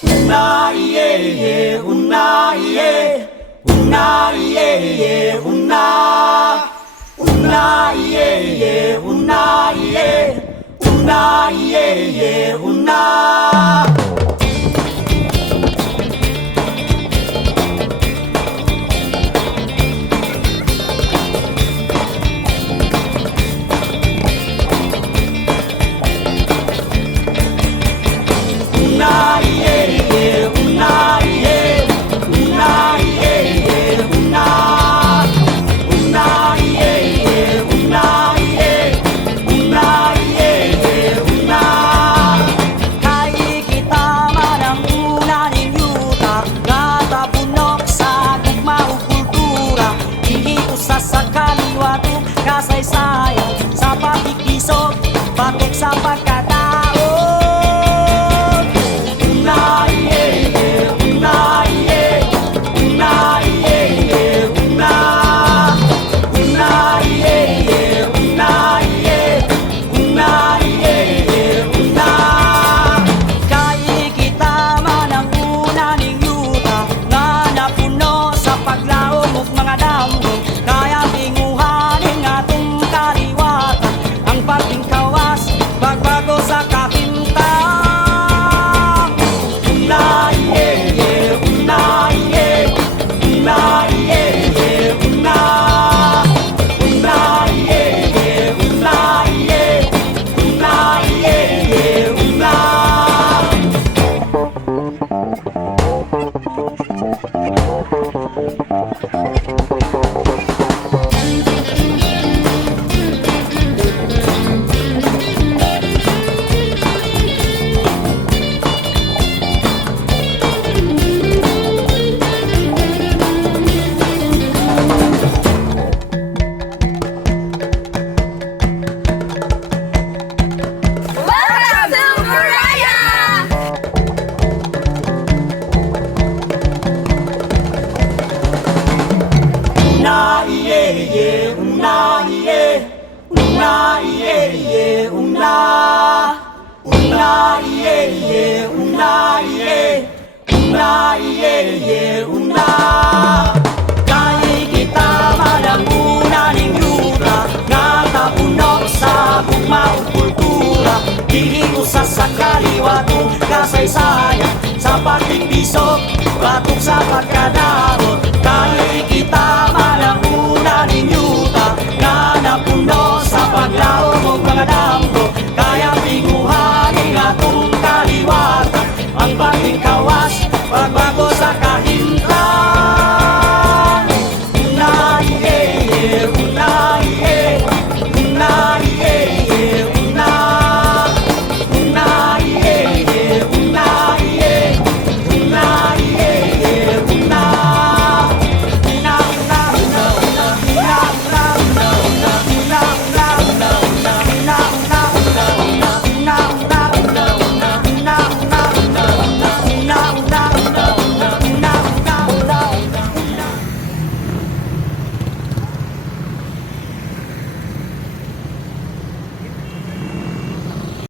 Una iye ye, una iye, una iye ye, una iye ye, una iye, una iye ye, una. Kasaysayan sa pakikisog, bakit sa pagkataon. Una iye ye, una iye, una iye ye, una. Una iye ye, una iye, una iye ye, una. Kay kita man ang una ning yuta nga napuno sa paglaom ug mga damo, kaya tinguhanin atong kaliwatan ang pagtingkawas pagbago sa kahimtang. Una iye ye, una iye, una iye ye, una. Una iye ye, una iye, una iye ye, una. Welcome to Mariah! Una iye ye, una iye, una iye ye, una. Una iye ye, una iye, una iye ye, una. Kay kita man ang una ning yuta nga napuno sa gugmaong kultura, dili usa sa kaliwatong kasaysayan sa pagtibisok, batok sa pagkadaot. Kay kita man ang una ning yuta nga napuno sa paglaom ug mga damo,